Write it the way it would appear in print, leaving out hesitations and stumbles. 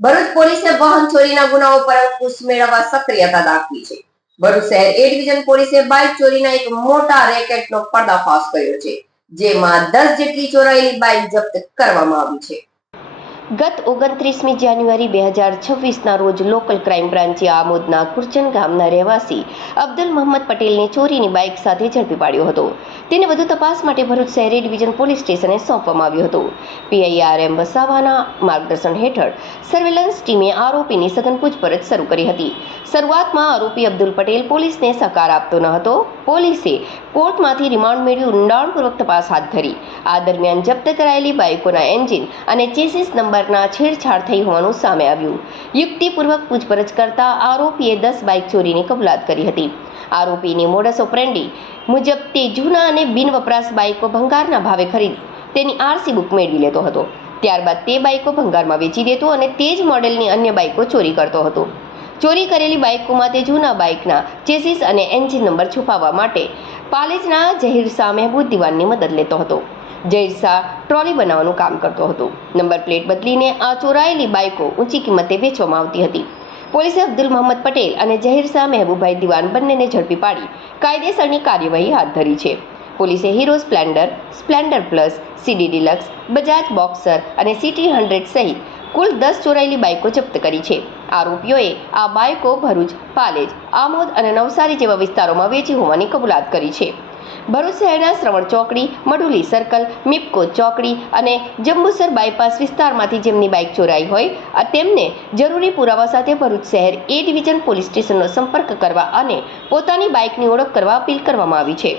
ભરૂચ પોલીસે વાહન ચોરીના ગુનાઓ પર અંકુશ મેળવવા સક્રિયતા દાખવી છે. ભરૂચ શહેર એ ડિવિઝન પોલીસે બાઇક ચોરીના એક મોટા રેકેટનો પર્દાફાશ કર્યો છે, જેમાં 10 જેટલી ચોરાયેલી બાઇક જપ્ત કરવામાં આવી છે. ગત 29મી જાન્યુઆરી 2026ના રોજ લોકલ ક્રાઇમ બ્રાન્ચે આમોદના કુરચન ગામના રહેવાસી અબ્દુલ મોહમ્મદ પટેલને ચોરીની બાઇક સાથે ઝડપી પાડ્યો હતો. તેને વધુ તપાસ માટે ભરૂચ શહેરી ડિવિઝન પોલીસ સ્ટેશને સોંપવામાં આવ્યો હતો. PIRM વસાવાના માર્ગદર્શન હેઠળ સર્વેલન્સ ટીમે આરોપીની સઘન પૂછપરછ શરૂ કરી હતી. શરૂઆતમાં આરોપી અબ્દુલ પટેલ પોલીસને સહકાર આપતો ન હતો. પોલીસે કોર્ટમાંથી રિમાન્ડ મેળવી ઊંડાણપૂર્વક તપાસ હાથ ધરી. આ દરમિયાન જપ્ત કરાયેલી બાઇકોના એન્જિન અને ચેસિસ નંબરના છેડછાડ થઈ હોવાનું સામે આવ્યું. યુક્તિપૂર્વક પૂછપરછ કરતા આરોપીએ 10 બાઇક ચોરીની કબૂલાત કરી હતી. આરોપીની મોડસ ઓપરેન્ડી મુજબ તે જૂના અને બિનવપરાશ બાઇકો ભંગારના ભાવે ખરીદી તેની RC બુક મેળવી લેતો હતો. ત્યારબાદ તે બાઇકો ભંગારમાં વેચી દેતો અને તે જ મોડેલની અન્ય બાઇકો ચોરી કરતો હતો. ચોરી કરેલી બાઇકોમાં તે જૂના બાઇકના ચેસિસ અને એન્જિન નંબર છુપાવવા માટે પાલેજના ઝહીર શાહ મહેબૂદ દિવાનની મદદ લેતો હતો. ઝહીર શાહ ટ્રોલી બનાવવાનું કામ કરતો હતો. નંબર પ્લેટ બદલીને આ ચોરાયેલી બાઇકો ઊંચી કિંમતે વેચવામાં આવતી હતી. પોલીસે અબ્દુલ મોહમ્મદ પટેલ અને ઝહીર શાહ મહેબૂભાઈ દિવાન બંનેને ઝડપી પાડી કાયદેસરની કાર્યવાહી હાથ ધરી છે. પોલીસે hero Splendor, Splendor plus, CD deluxe, Bajaj boxer અને CT 100 સહિત કુલ 10 ચોરાયેલી બાઇકો જપ્ત કરી છે. આરોપીઓએ આ બાઇકો ભરૂચ, પાલેજ, આમોદ અને નવસારી જેવા વિસ્તારોમાં વેચી હોવાની કબૂલાત કરી છે. ભરૂચ શહેરના શ્રવણ ચોકડી, મઢુલી સર્કલ, મિપકો ચોકડી અને જંબુસર બાયપાસ વિસ્તારમાંથી જેમની બાઇક ચોરાઈ હોય તેમને જરૂરી પુરાવા સાથે ભરૂચ શહેર એ ડિવિઝન પોલીસ સ્ટેશનનો સંપર્ક કરવા અને પોતાની બાઇકની ઓળખ કરવા અપીલ કરવામાં આવી છે.